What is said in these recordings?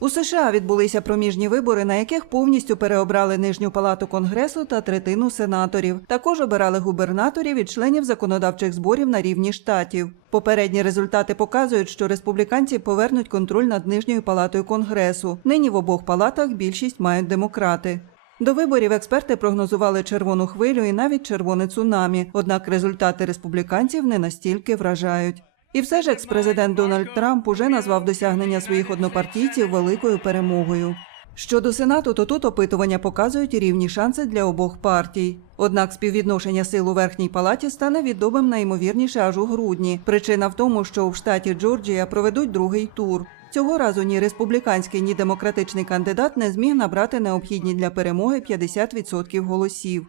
У США відбулися проміжні вибори, на яких повністю переобрали нижню палату конгресу та третину сенаторів. Також обирали губернаторів і членів законодавчих зборів на рівні штатів. Попередні результати показують, що республіканці повернуть контроль над нижньою палатою конгресу. Нині в обох палатах більшість мають демократи. До виборів експерти прогнозували червону хвилю і навіть червоне цунамі. Однак результати республіканців не настільки вражають. І все ж екс-президент Дональд Трамп уже назвав досягнення своїх однопартійців великою перемогою. Щодо сенату, то тут опитування показують рівні шанси для обох партій. Однак співвідношення сил у верхній палаті стане відомим найімовірніше аж у грудні. Причина в тому, що в штаті Джорджія проведуть другий тур. Цього разу ні республіканський, ні демократичний кандидат не зміг набрати необхідні для перемоги 50% голосів.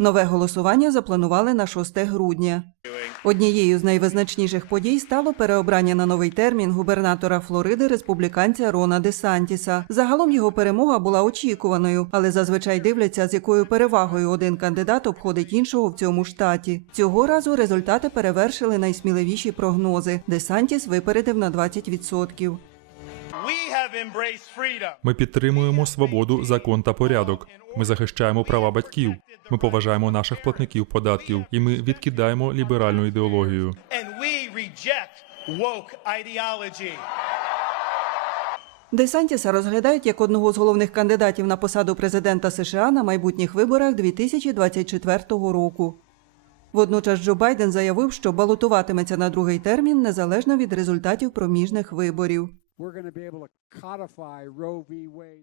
Нове голосування запланували на 6 грудня. Однією з найвизначніших подій стало переобрання на новий термін губернатора Флориди республіканця Рона Де Сантіса. Загалом його перемога була очікуваною, але зазвичай дивляться, з якою перевагою один кандидат обходить іншого в цьому штаті. Цього разу результати перевершили найсміливіші прогнози. Де Сантіс випередив на 20%. Ми підтримуємо свободу, закон та порядок. Ми захищаємо права батьків. Ми поважаємо наших платників податків, і ми відкидаємо ліберальну ідеологію. And we reject woke ideology. Десантіса розглядають як одного з головних кандидатів на посаду президента США на майбутніх виборах 2024 року. Водночас Джо Байден заявив, що балотуватиметься на другий термін незалежно від результатів проміжних виборів. We're going to be able to codify Roe v. Wade.